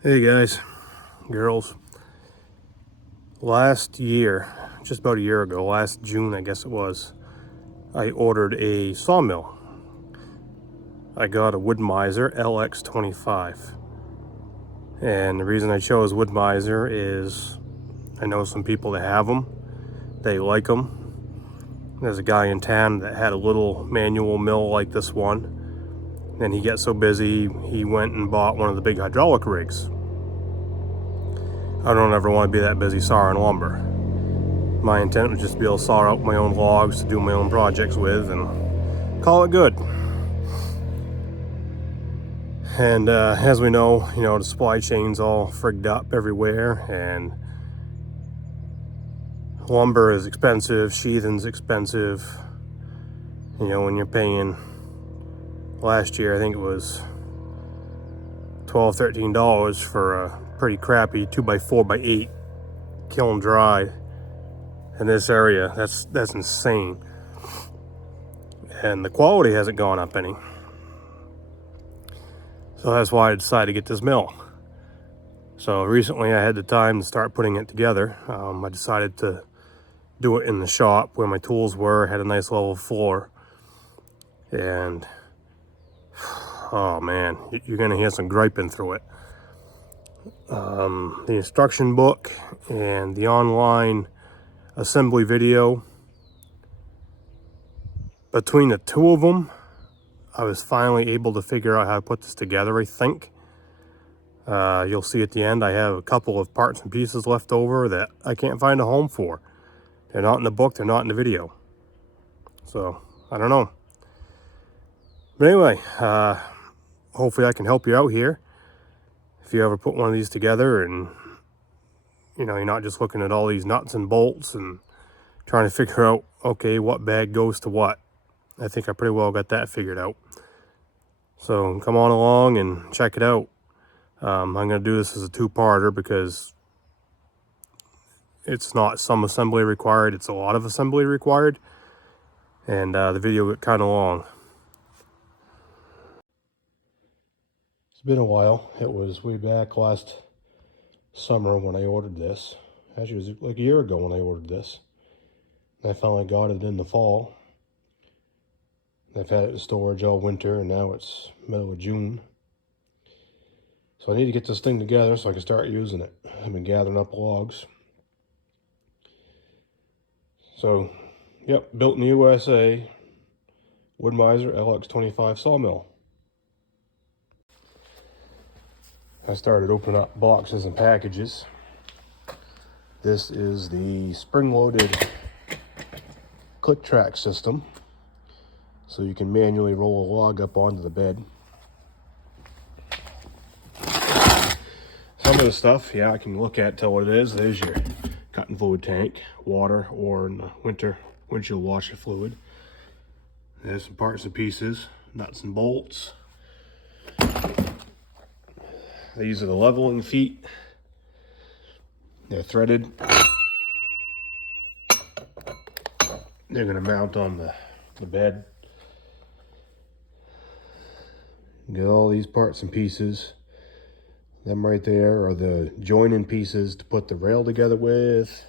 Hey guys, girls. Last year, just about a year ago, last June I guess it was, I ordered a sawmill. I got a Woodmizer LX25. And the reason I chose Woodmizer is I know some people that have them. They like them. There's a guy in town that had a little manual mill like this one. And he got so busy, he went and bought one of the big hydraulic rigs. I don't ever want to be that busy sawing lumber. My intent was just to be able to saw out my own logs to do my own projects with and call it good. And as we know, the supply chain's all frigged up everywhere, and lumber is expensive, sheathing's expensive. When you're paying, last year I think it was $12-13 for a pretty crappy 2x4x8 kiln dry in this area. That's insane. And the quality hasn't gone up any. So that's why I decided to get this mill. So recently I had the time to start putting it together. I decided to do it in the shop where my tools were. Had a nice level floor. And, oh man, you're gonna hear some griping through it. The instruction book and the online assembly video, between the two of them, I was finally able to figure out how to put this together, I think. You'll see at the end I have a couple of parts and pieces left over that I can't find a home for. They're not in the book, they're not in the video. So, I don't know. But anyway, hopefully I can help you out here. If you ever put one of these together and, you're not just looking at all these nuts and bolts and trying to figure out, okay, what bag goes to what. I think I pretty well got that figured out. So come on along and check it out. I'm going to do this as a two-parter because it's not some assembly required, it's a lot of assembly required. And the video got kind of long. It's been a while. It was way back last summer when I ordered this. Actually, it was like a year ago when I ordered this. I finally got it in the fall. I've had it in storage all winter, and now it's middle of June. So I need to get this thing together so I can start using it. I've been gathering up logs. So, yep, built in the USA, Woodmizer LX25 sawmill. I started opening up boxes and packages. This is the spring-loaded click track system, so you can manually roll a log up onto the bed. Some of the stuff, yeah, I can look at, tell what it is. There's your cotton fluid tank, water, or in the winter, windshield washer fluid. There's some parts and pieces, nuts and bolts. These are the leveling feet. They're threaded. They're going to mount on the bed. Get all these parts and pieces. Them right there are the joining pieces to put the rail together with.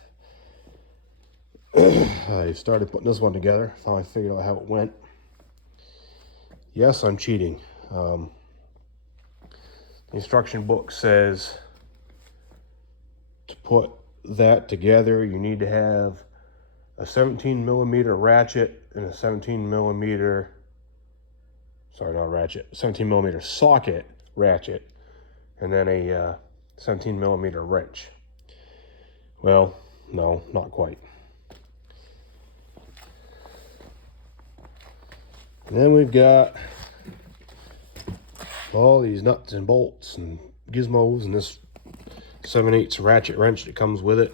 I started putting this one together. Finally figured out how it went. Yes, I'm cheating. The instruction book says to put that together, you need to have a 17mm ratchet and a 17mm, sorry, not ratchet, 17mm socket ratchet, and then a 17mm wrench. Well, no, not quite. And then we've got all these nuts and bolts and gizmos and this 7/8 ratchet wrench that comes with it.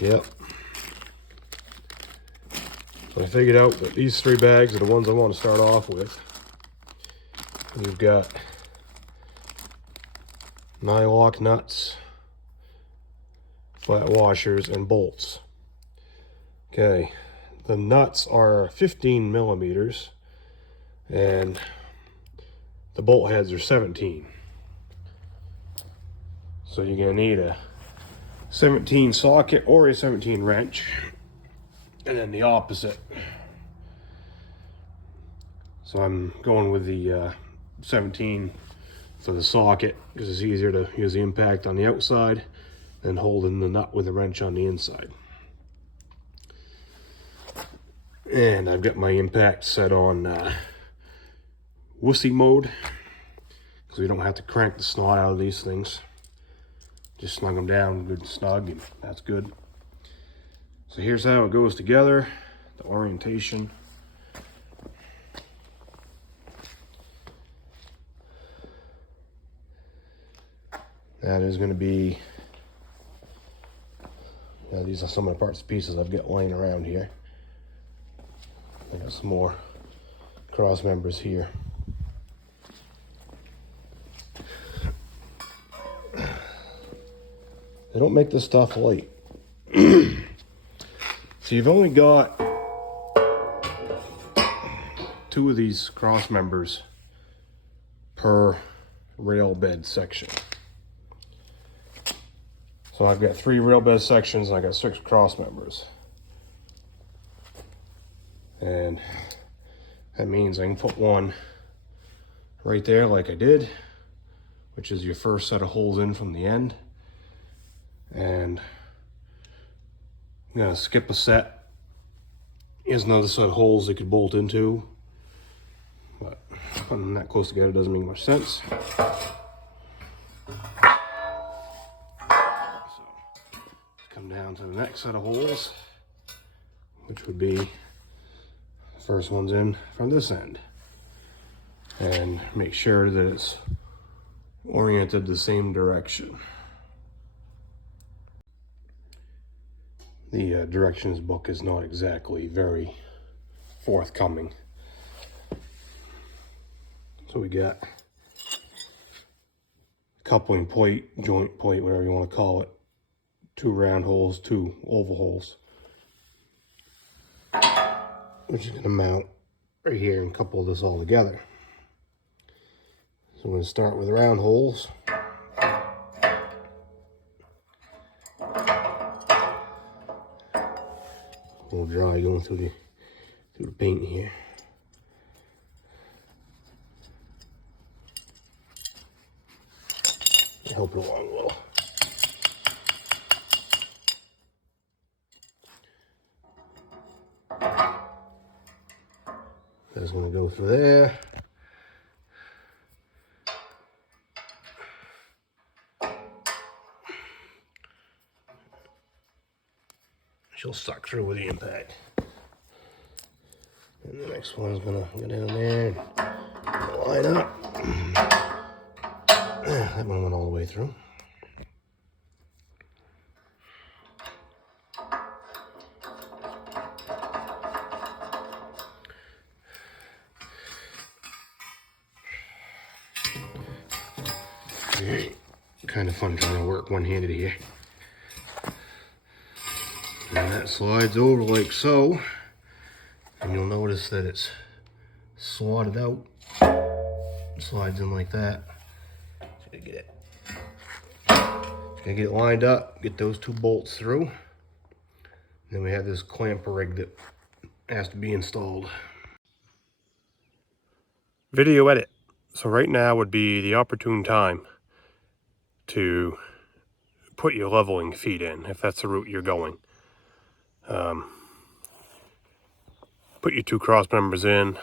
Yep. So I figured out that these 3 bags are the ones I want to start off with. We've got nylock nuts, flat washers, and bolts. Okay, the nuts are 15mm and the bolt heads are 17. So you're gonna need a 17 socket or a 17 wrench, and then the opposite. So I'm going with the 17 for the socket because it's easier to use the impact on the outside than holding the nut with a wrench on the inside. And I've got my impact set on wussy mode because we don't have to crank the snot out of these things. Just snug them down good and snug, and that's good. So here's how it goes together, the orientation. That is going to be, these are some of the parts and pieces I've got laying around here. I got some more cross members here. They don't make this stuff light. So you've only got 2 of these cross members per rail bed section. So I've got 3 rail bed sections and I got 6 cross members. And that means I can put one right there like I did, which is your first set of holes in from the end. And I'm gonna skip a set. Here's another set of holes they could bolt into, but putting them that close together doesn't make much sense. So come down to the next set of holes, which would be the first one's in from this end, and make sure that it's oriented the same direction. The directions book is not exactly very forthcoming. So we got coupling plate, joint plate, whatever you want to call it. 2 round holes, 2 oval holes, which is going to mount right here and couple this all together. So we're going to start with round holes. A little dry going through the paint here. Help it along a little. That's going to go through there. She'll suck through with the impact. And the next one's going to go down there and line up. That one went all the way through. Kind of fun trying to work one-handed here. And that slides over like so. And you'll notice that it's slotted out. It slides in like that. So you get it. Gonna get it lined up, get those 2 bolts through. And then we have this clamper rig that has to be installed. Video edit. So right now would be the opportune time to put your leveling feet in, if that's the route you're going. Put your 2 cross members in.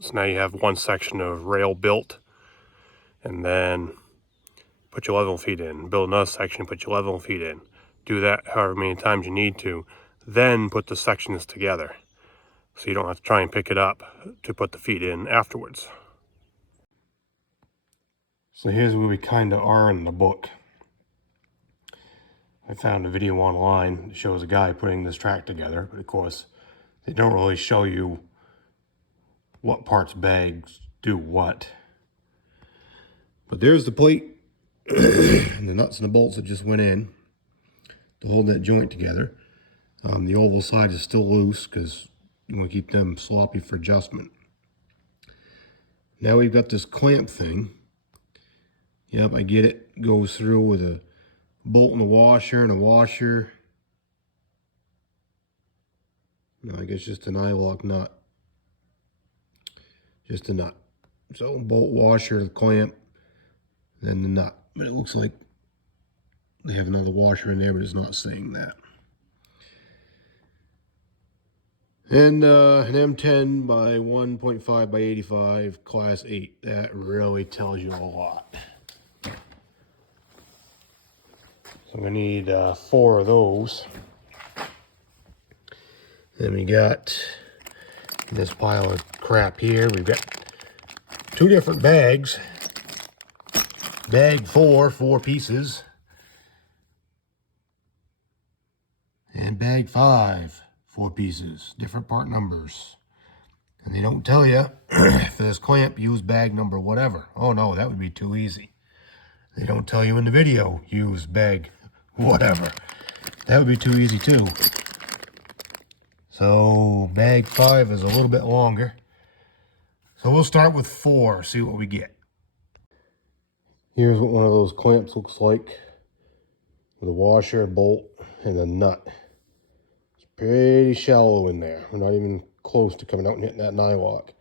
So now you have one section of rail built, and then put your level feet in. Build another section, put your level feet in. Do that however many times you need to. Then put the sections together, so you don't have to try and pick it up to put the feet in afterwards. So here's where we kind of are in the book. I found a video online that shows a guy putting this track together, but of course they don't really show you what parts bags do what. But there's the plate and the nuts and the bolts that just went in to hold that joint together. The oval side is still loose because you want to keep them sloppy for adjustment. Now we've got this clamp thing. Yep, I get it. Goes through with a bolt in the washer and a washer. No, I guess just an eye lock nut. Just a nut. So bolt, washer, the clamp, then the nut. But it looks like they have another washer in there, but it's not saying that. And an M10 by 1.5 by 85, class 8. That really tells you a lot. So we need 4 of those. Then we got this pile of crap here. We've got 2 different bags. Bag 4 pieces. And bag 5, 4 pieces. Different part numbers. And they don't tell you, for this clamp, use bag number whatever. Oh no, that would be too easy. They don't tell you in the video, use bag whatever. That would be too easy too. So bag 5 is a little bit longer. So we'll start with 4, see what we get. Here's what one of those clamps looks like. With a washer, a bolt, and a nut. It's pretty shallow in there. We're not even close to coming out and hitting that eye lock.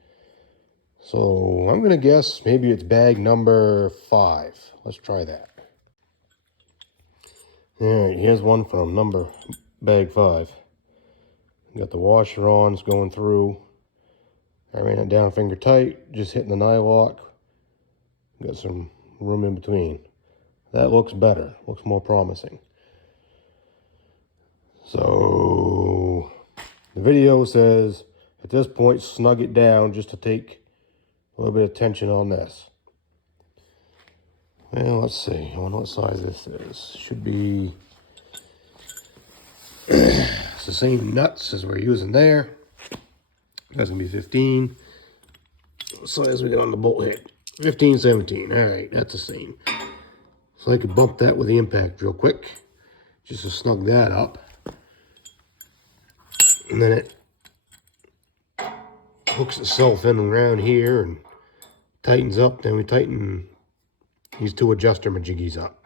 So I'm gonna guess maybe it's bag number 5. Let's try that. All right, here's one from bag 5. Got the washer on, it's going through. I ran it down finger tight, just hitting the eye lock. Got some room in between. That looks better, looks more promising. So the video says at this point snug it down just to take a little bit of tension on this. Well, let's see, I wonder what size this is. Should be it's the same nuts as we're using there. That's gonna be 15. What size we got on the bolt head? 15, 17. All right, that's the same. So I could bump that with the impact real quick, just to snug that up. And then it hooks itself in around here and tightens up. Then we tighten these 2 adjuster majiggies up.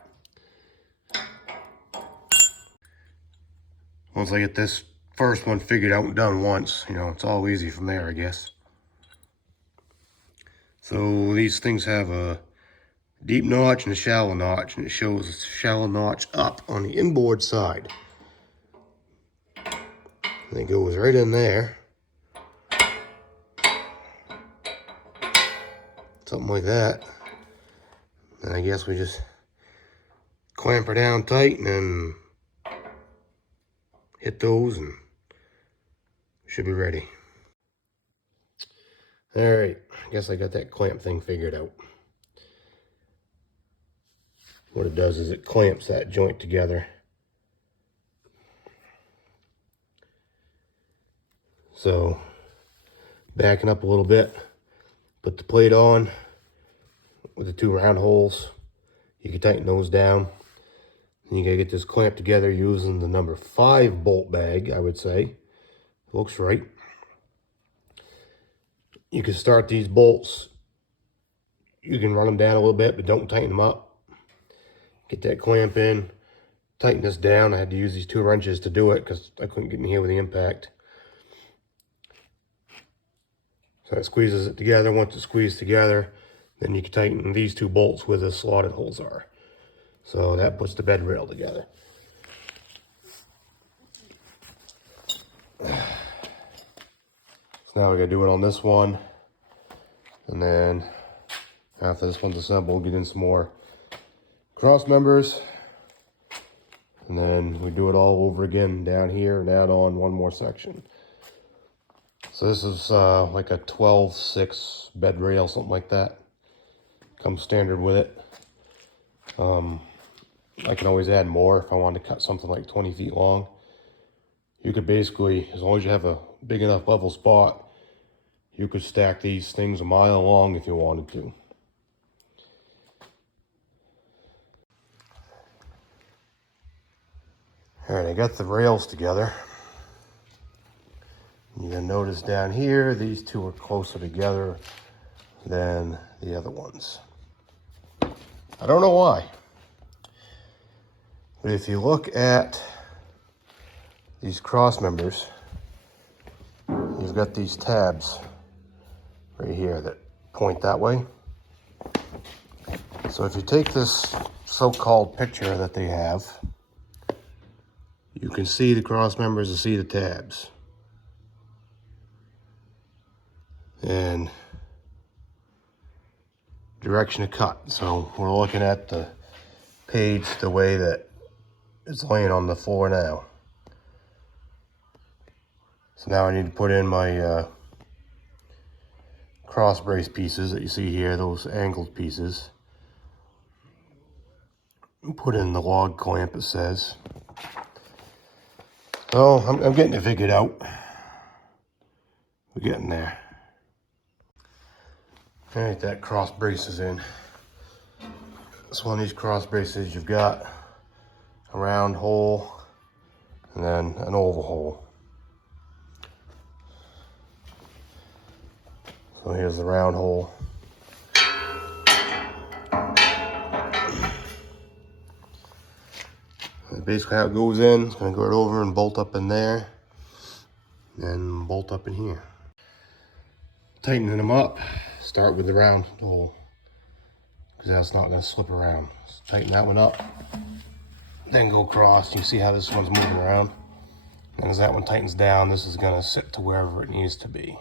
Once I get this first one figured out and done once, you know, it's all easy from there, I guess. So these things have a deep notch and a shallow notch, and it shows a shallow notch up on the inboard side. And it goes right in there. Something like that. And I guess we just clamp her down tight and then hit those and should be ready. All right, I guess I got that clamp thing figured out. What it does is it clamps that joint together. So, backing up a little bit, put the plate on with the 2 round holes. You can tighten those down. And you gotta get this clamp together using the number 5 bolt bag, I would say. Looks right. You can start these bolts. You can run them down a little bit, but don't tighten them up. Get that clamp in, tighten this down. I had to use these 2 wrenches to do it because I couldn't get in here with the impact. So it squeezes it together. Once it's squeezed together, then you can tighten these 2 bolts where the slotted holes are. So that puts the bed rail together. So now we gotta do it on this one. And then after this one's assembled, get in some more cross members. And then we do it all over again down here and add on 1 more section. So this is like a 12/6 bed rail, something like that. Comes standard with it. I can always add more if I want to cut something like 20 feet long. You could basically, as long as you have a big enough level spot, you could stack these things a mile long if you wanted to. All right, I got the rails together. You're gonna notice down here, these 2 are closer together than the other ones. I don't know why. But if you look at these cross members, you've got these tabs right here that point that way. So if you take this so-called picture that they have, you can see the cross members and see the tabs. And direction of cut. So we're looking at the page the way that it's laying on the floor now. So now I need to put in my cross brace pieces that you see here, those angled pieces. Put in the log clamp, it says. So I'm getting it figured out. We're getting there. All right, that cross brace is in. This one of these cross braces, you've got a round hole and then an oval hole. So here's the round hole. And basically how it goes in, it's going to go right over and bolt up in there and bolt up in here. Tightening them up, start with the round hole because that's not going to slip around. So tighten that one up, then go across. You see how this one's moving around, and as that one tightens down, this is going to sit to wherever it needs to be.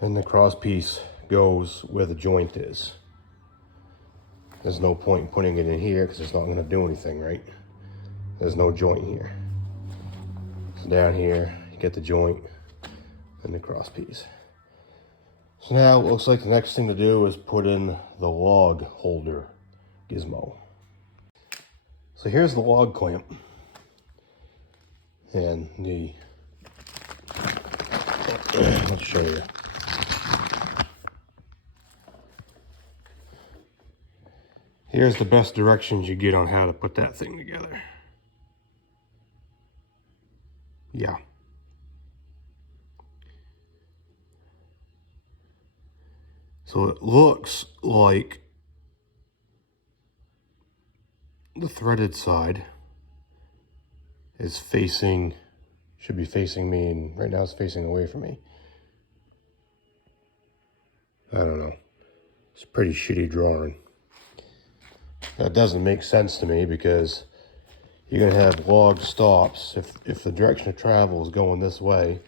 Then the cross piece goes where the joint is. There's no point in putting it in here because it's not going to do anything, right? There's no joint here. So down here, you get the joint and the cross piece. So now it looks like the next thing to do is put in the log holder gizmo. So here's the log clamp. And let's show you. Here's the best directions you get on how to put that thing together. Yeah. So it looks like the threaded side is facing, should be facing me, and right now it's facing away from me. I don't know. It's a pretty shitty drawing. That doesn't make sense to me because you're going to have log stops. If the direction of travel is going this way,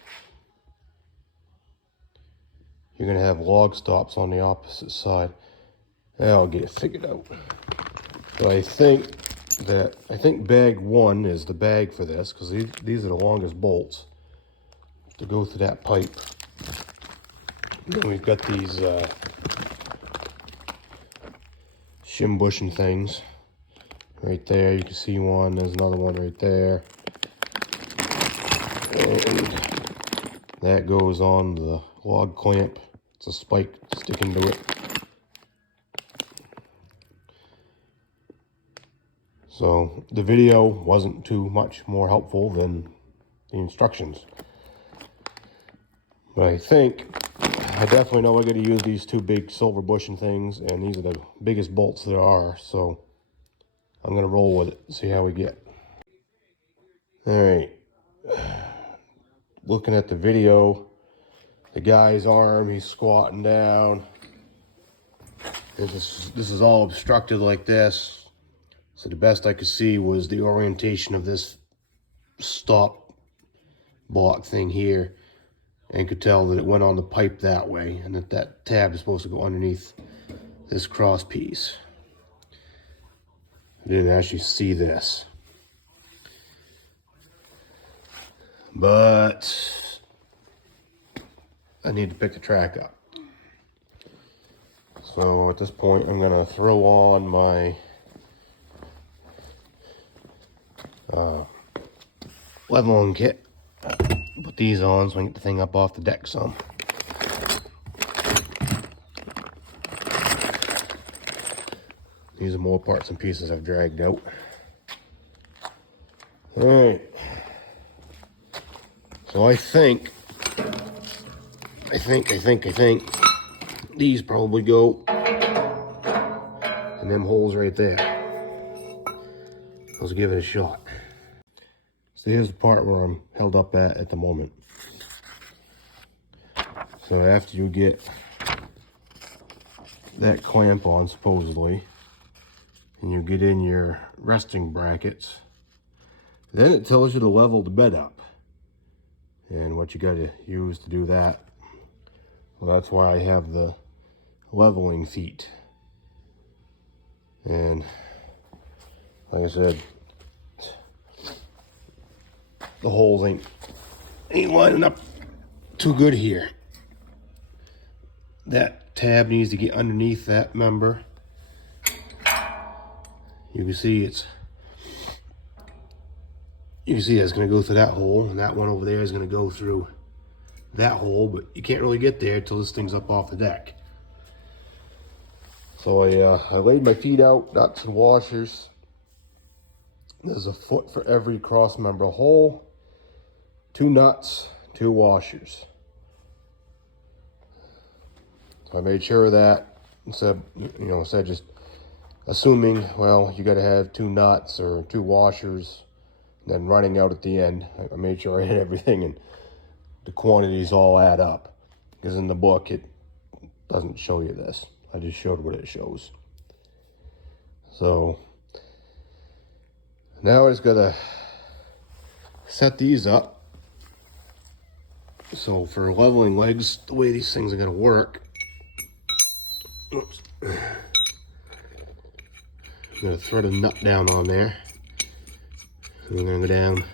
you're going to have log stops on the opposite side. I'll get it figured out. But I think bag one is the bag for this because these are the longest bolts to go through that pipe. And then we've got these shim bushing things right there. You can see one. There's another one right there. And that goes on the log clamp. It's a spike sticking to it. So the video wasn't too much more helpful than the instructions. But I definitely know I got to use these two big silver bushing things, and these are the biggest bolts there are, so I'm going to roll with it and see how we get. Alright. Looking at the video, the guy's arm, he's squatting down. This is all obstructed like this. So the best I could see was the orientation of this stop block thing here, and could tell that it went on the pipe that way, and that tab is supposed to go underneath this cross piece. I didn't actually see this, but I need to pick the track up. So at this point, I'm gonna throw on my leveling kit. Put these on so I can get the thing up off the deck some. These are more parts and pieces I've dragged out. Alright. So I think these probably go in them holes right there. let's give it a shot. So here's the part where I'm held up at the moment. So after you get that clamp on, supposedly, and you get in your resting brackets, then it tells you to level the bed up. And what you got to use to do that, well, that's why I have the leveling feet. And like I said, the holes ain't lining up too good here. That tab needs to get underneath that member. You can see it's going to go through that hole, and that one over there is going to go through that hole, but you can't really get there until this thing's up off the deck. So I laid my feet out, nuts and washers. There's a foot for every cross member hole, 2 nuts, 2 washers. So I made sure of that instead of just assuming, well, you got to have 2 nuts or 2 washers, and then running out at the end. I made sure I had everything and the quantities all add up, because in the book it doesn't show you this. I just showed what it shows. So now I just gotta set these up. So for leveling legs, the way these things are gonna work, oops, I'm gonna thread a nut down on there, and we're gonna go down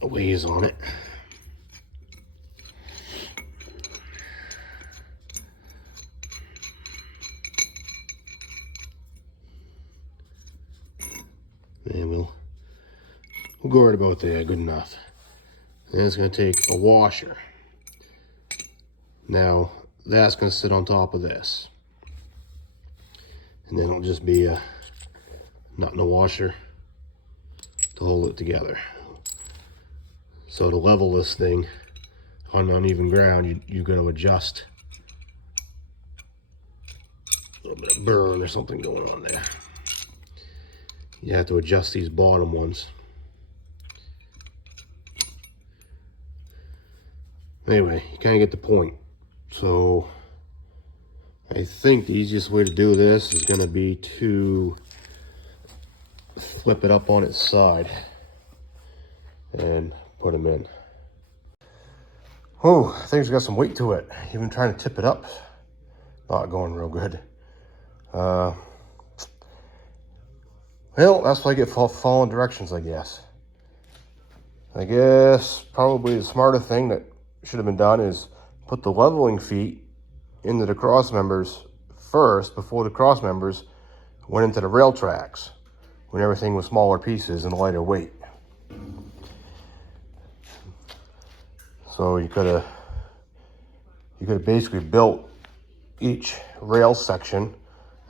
a ways on it. And we'll go right about there, good enough. Then it's going to take a washer. Now that's going to sit on top of this, and then it'll just be a nut and a washer to hold it together. So to level this thing on uneven ground, you're going to adjust a little bit of burn or something going on there. You have to adjust these bottom ones. Anyway, you kind of get the point. So I think the easiest way to do this is going to be to flip it up on its side and put them in. Oh, things got some weight to it. Even trying to tip it up, not going real good. Well, that's why I get falling directions, I guess. I guess probably the smarter thing that should have been done is put the leveling feet into the cross members first, before the cross members went into the rail tracks, when everything was smaller pieces and lighter weight. So you could have basically built each rail section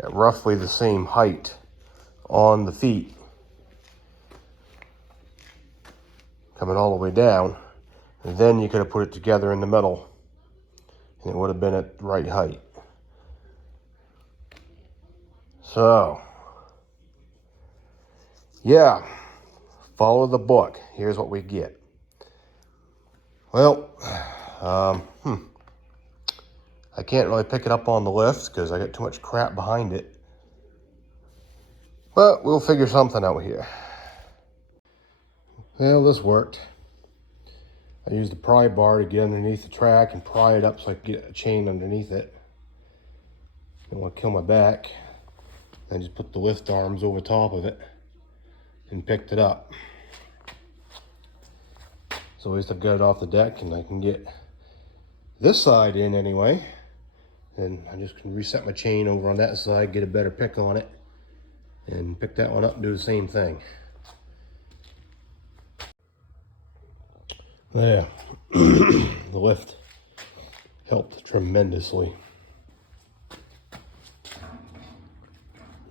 at roughly the same height on the feet, coming all the way down, and then you could have put it together in the middle, and it would have been at the right height. So yeah, follow the book. Here's what we get. Well, I can't really pick it up on the lift because I got too much crap behind it. But we'll figure something out here. Well, this worked. I used the pry bar to get underneath the track and pry it up so I could get a chain underneath it. Don't want to kill my back. Then just put the lift arms over top of it and picked it up. So at least I've got it off the deck and I can get this side in anyway. And I just can reset my chain over on that side, get a better pick on it, and pick that one up and do the same thing. Yeah, the lift helped tremendously.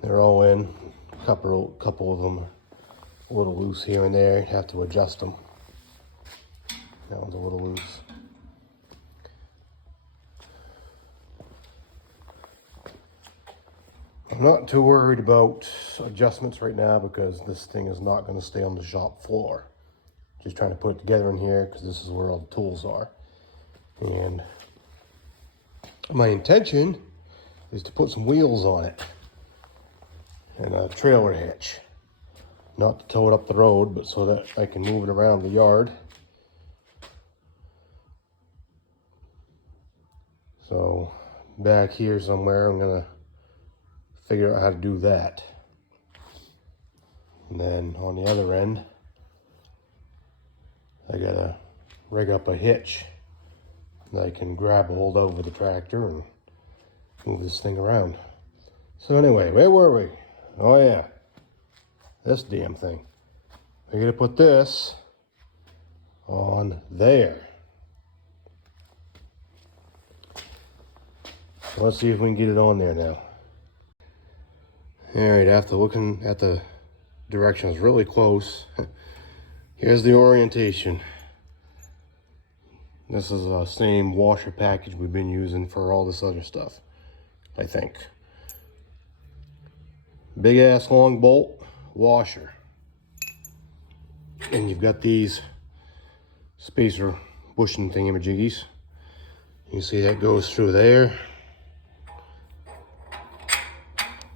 They're all in. A couple of them are a little loose here and there. You have to adjust them. That one's a little loose. I'm not too worried about adjustments right now because this thing is not going to stay on the shop floor. Just trying to put it together in here because this is where all the tools are. And my intention is to put some wheels on it and a trailer hitch. Not to tow it up the road, but so that I can move it around the yard. So back here somewhere, I'm gonna figure out how to do that. And then on the other end, I gotta rig up a hitch that I can grab a hold of with the tractor and move this thing around. So anyway, where were we? Oh yeah, this damn thing. I gotta put this on there. So let's see if we can get it on there now. All right, after looking at the directions really close, here's the orientation. This is the same washer package we've been using for all this other stuff, I think. Big ass long bolt washer. And you've got these spacer bushing thingamajiggies. You see that goes through there.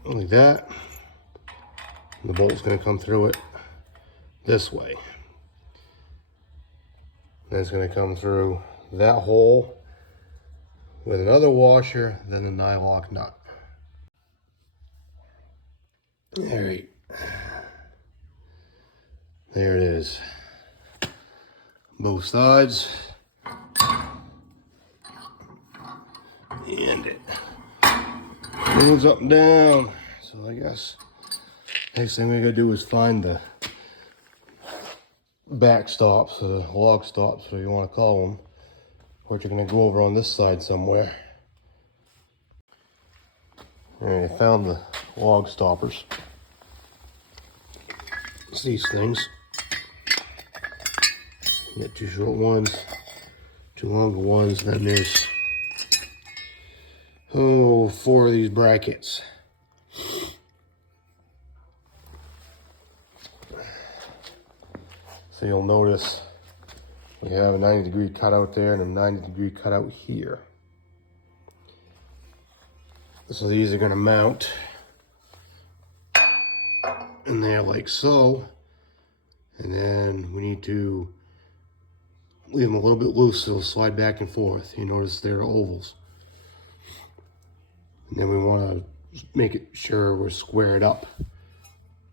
Like that. And the bolt's gonna come through it this way. Then it's gonna come through that hole with another washer, then the nylock nut. All right. There it is. Both sides. And it moves up and down. So I guess next thing we gotta do is find the back stops, or the log stops, whatever you want to call them, which are gonna go over on this side somewhere. All right, I found the log stoppers. It's these things. You got two short ones, two longer ones, and then there's four of these brackets. So you'll notice we have a 90-degree cutout there and a 90-degree cutout here. So these are going to mount in there like so. And then we need to leave them a little bit loose so they'll slide back and forth. You notice they're ovals. And then we want to make it sure we're squared up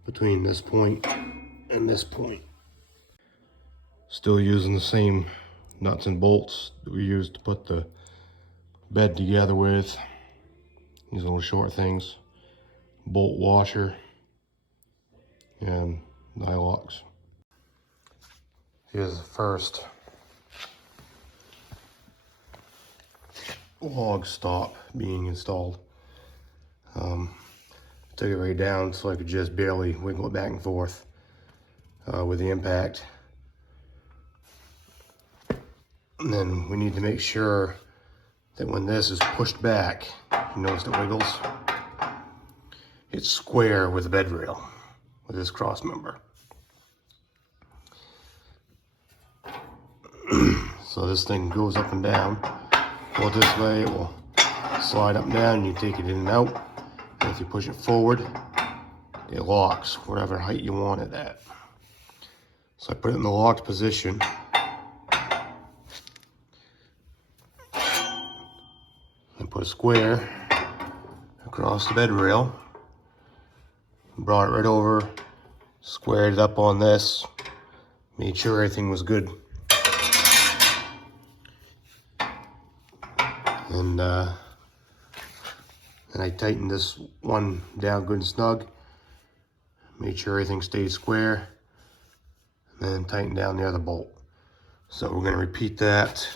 between this point and this point. Still using the same nuts and bolts that we used to put the bed together with. These little short things. Bolt washer and nylocks. Here's the first log stop being installed. Took it right down so I could just barely wiggle it back and forth with the impact. And then we need to make sure that when this is pushed back, you notice it wiggles, it's square with the bed rail, with this cross member. So this thing goes up and down. Pull it this way, it will slide up and down, you take it in and out. And if you push it forward, it locks whatever height you want it at. So I put it in the locked position. And put a square across the bed rail. Brought it right over, squared it up on this, made sure everything was good. And I tightened this one down good and snug, made sure everything stayed square, and then tightened down the other bolt. So we're gonna repeat that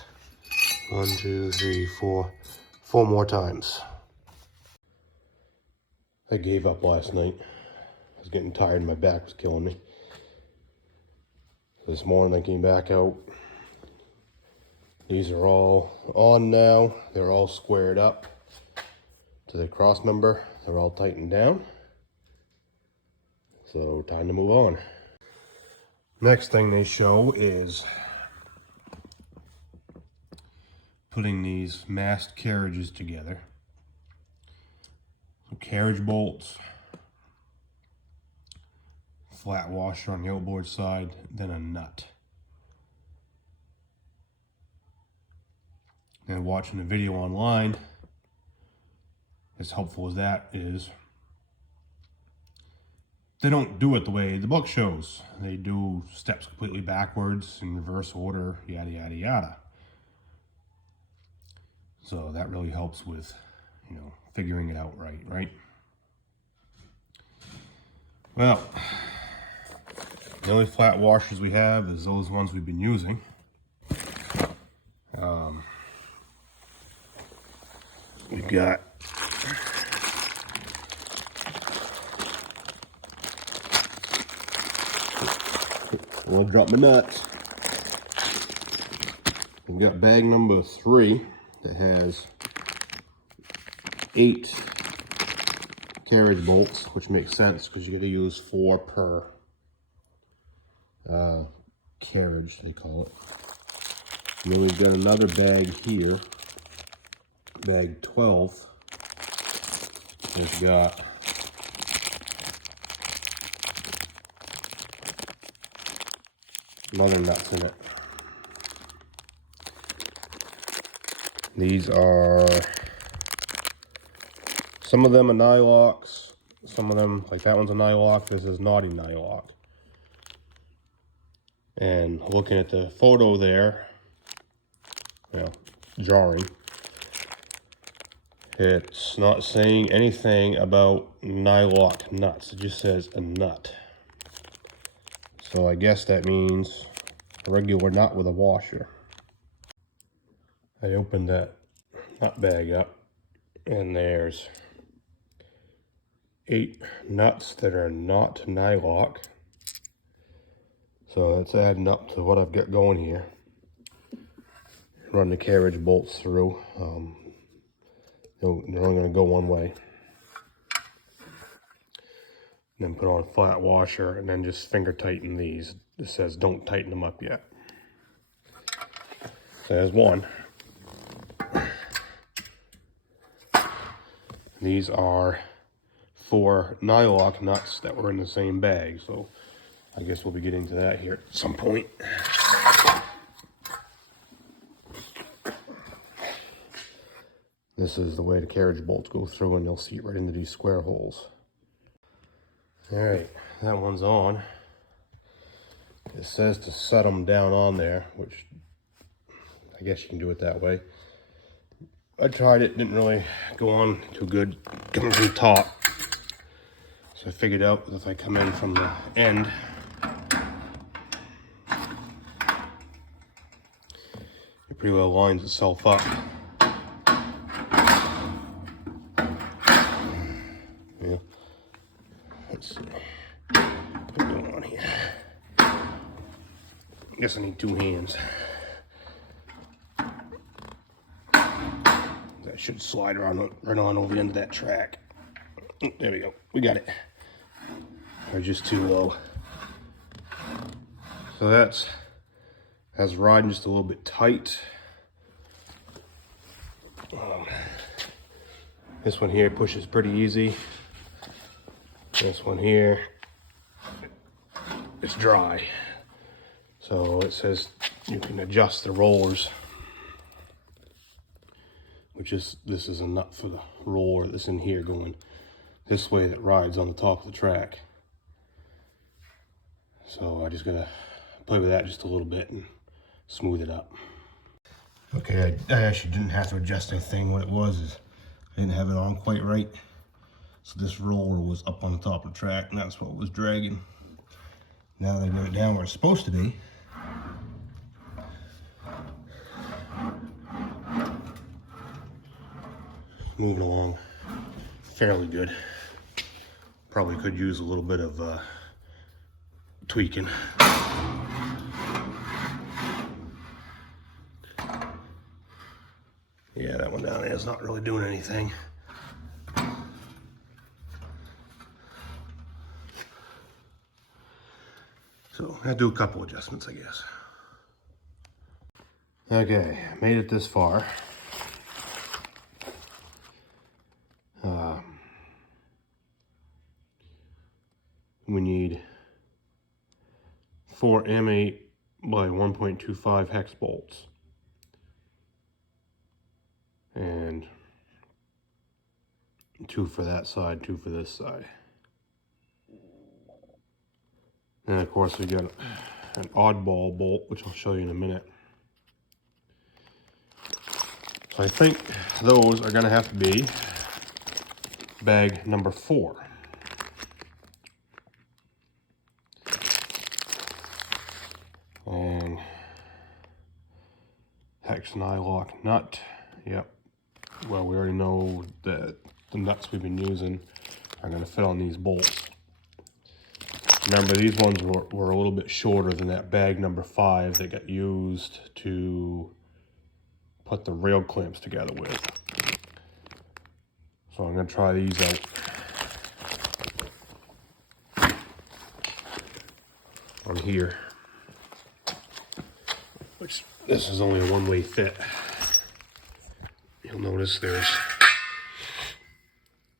1, 2, 3, 4 more times. I gave up last night. I was getting tired and my back was killing me. This morning I came back out. These are all on now. They're all squared up. to the cross member. They're all tightened down. So time to move on. Next thing they show is putting these mast carriages together. So carriage bolts, flat washer on the outboard side, then a nut. And watching the video online, as helpful as that is, they don't do it the way the book shows. They do steps completely backwards in reverse order, yada, yada, yada. So that really helps with, figuring it out right? Well, the only flat washers we have is those ones we've been using. We've got I'll drop my nuts. We've got bag number 3 that has 8 carriage bolts, which makes sense because you got to use 4 per carriage, they call it. And then we've got another bag here, bag 12. It's got other nuts in it. These are, some of them are nylocks, some of them, like that one's a nylock, this is not a nylock. And looking at the photo there, jarring, it's not saying anything about nylock nuts, it just says a nut. So I guess that means a regular nut with a washer. I opened that nut bag up and there's 8 nuts that are not nylock. So it's adding up to what I've got going here. Run the carriage bolts through. They're only going to go one way. And then put on a flat washer and then just finger tighten these. It says don't tighten them up yet. So there's one. These are 4 nylock nuts that were in the same bag. So I guess we'll be getting to that here at some point. This is the way the carriage bolts go through, and they'll seat right into these square holes. All right, that one's on. It says to set them down on there, which I guess you can do it that way. I tried it, didn't really go on too good coming from the top. So I figured out that if I come in from the end, it pretty well lines itself up. Yeah. Let's see. What's going on here? I guess I need 2 hands. That should slide around right on over the end of that track. There we go. We got it. Or just too low. So that's riding just a little bit tight. This one here pushes pretty easy. This one here, it's dry. So it says you can adjust the rollers, this is a nut for the roller that's in here going this way that rides on the top of the track. So I just gotta play with that just a little bit and smooth it up. Okay, I actually didn't have to adjust anything. What it was is I didn't have it on quite right. So this roller was up on the top of the track and that's what was dragging. Now that I got it down where it's supposed to be, moving along fairly good. Probably could use a little bit of tweaking. Yeah, that one down there is not really doing anything. So I do a couple adjustments, I guess. Okay, made it this far. We need 4 M8 by 1.25 hex bolts. And 2 for that side, 2 for this side. And of course we got an oddball bolt, which I'll show you in a minute. So I think those are gonna have to be bag number 4. And hex nylock nut, yep. Well, we already know that the nuts we've been using are gonna fit on these bolts. Remember, these ones were a little bit shorter than that bag number 5 that got used to put the rail clamps together with. So I'm gonna try these out. On here, which this is only a one-way fit. You'll notice there's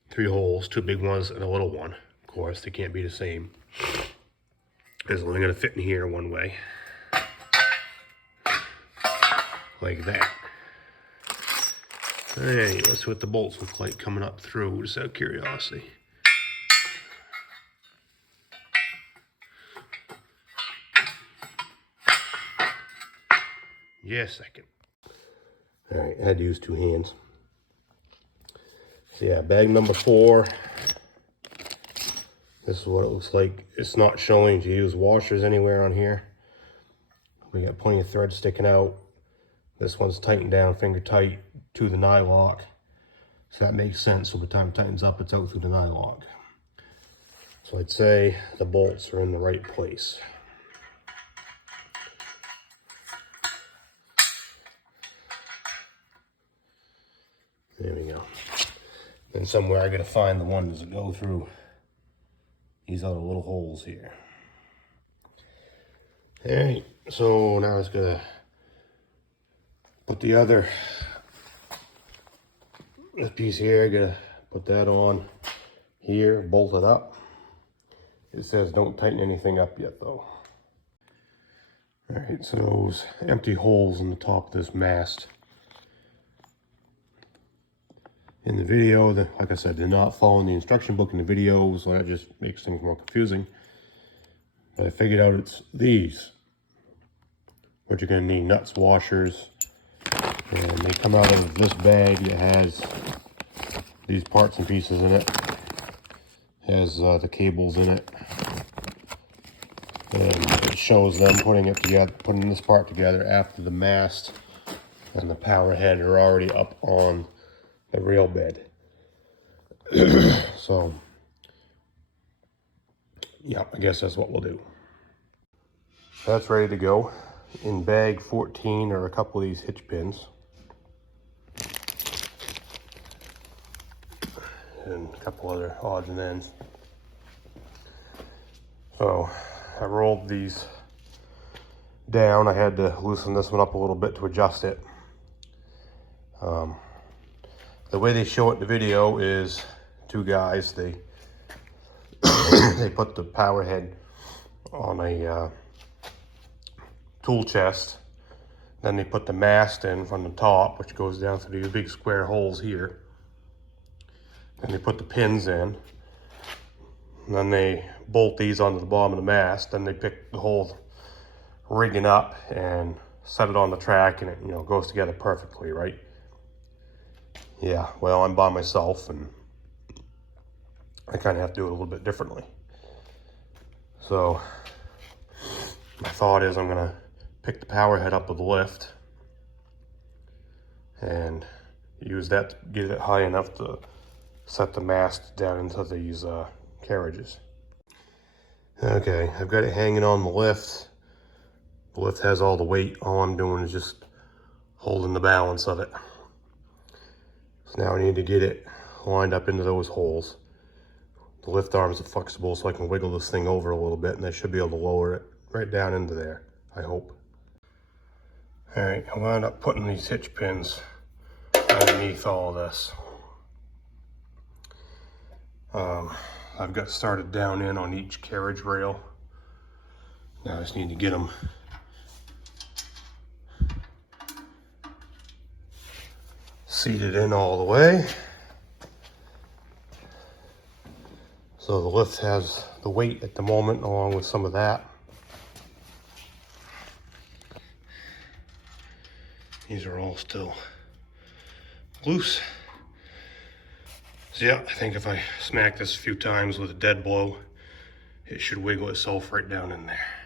3 holes, 2 big ones and a little one. Of course, they can't be the same. It's only gonna fit in here one way. Like that. Hey, let's see what the bolts look like coming up through, just out of curiosity. Yeah, second. All right, I had to use 2 hands. So yeah, bag number 4. This is what it looks like. It's not showing to use washers anywhere on here. We got plenty of thread sticking out. This one's tightened down, finger tight to the nylock. So that makes sense. So by the time it tightens up, it's out through the nylock. So I'd say the bolts are in the right place. There we go. Then somewhere I gotta find the ones that go through these other little holes here. All right, so now it's gonna put the other this piece here. I gotta put that on here, bolt it up. It says don't tighten anything up yet though. All right, so those empty holes in the top of this mast. In the video, like I said, they're not following the instruction book in the video, so that just makes things more confusing. But I figured out it's these, what you're going to need: nuts, washers, and they come out of this bag. It has these parts and pieces in it. It has the cables in it, and it shows them putting this part together after the mast and the power head are already up on the rail bed. So yeah, I guess that's what we'll do. That's ready to go. In bag 14 are a couple of these hitch pins and a couple other odds and ends. So I rolled these down. I had to loosen this one up a little bit to adjust it. The way they show it in the video is 2 guys, they they put the power head on a tool chest, then they put the mast in from the top, which goes down through these big square holes here. Then they put the pins in, and then they bolt these onto the bottom of the mast. Then they pick the whole rigging up and set it on the track, and it goes together perfectly, right? Yeah, well, I'm by myself and I kind of have to do it a little bit differently. So my thought is I'm gonna pick the power head up with the lift and use that to get it high enough to set the mast down into these carriages. Okay, I've got it hanging on the lift. The lift has all the weight. All I'm doing is just holding the balance of it. So now I need to get it lined up into those holes. The lift arms are flexible, so I can wiggle this thing over a little bit and I should be able to lower it right down into there, I hope. All right, I wound up putting these hitch pins underneath all this. I've got started down in on each carriage rail. Now I just need to get them seated in all the way. So the lift has the weight at the moment along with some of that. These are all still loose. So yeah, I think if I smack this a few times with a dead blow, it should wiggle itself right down in there.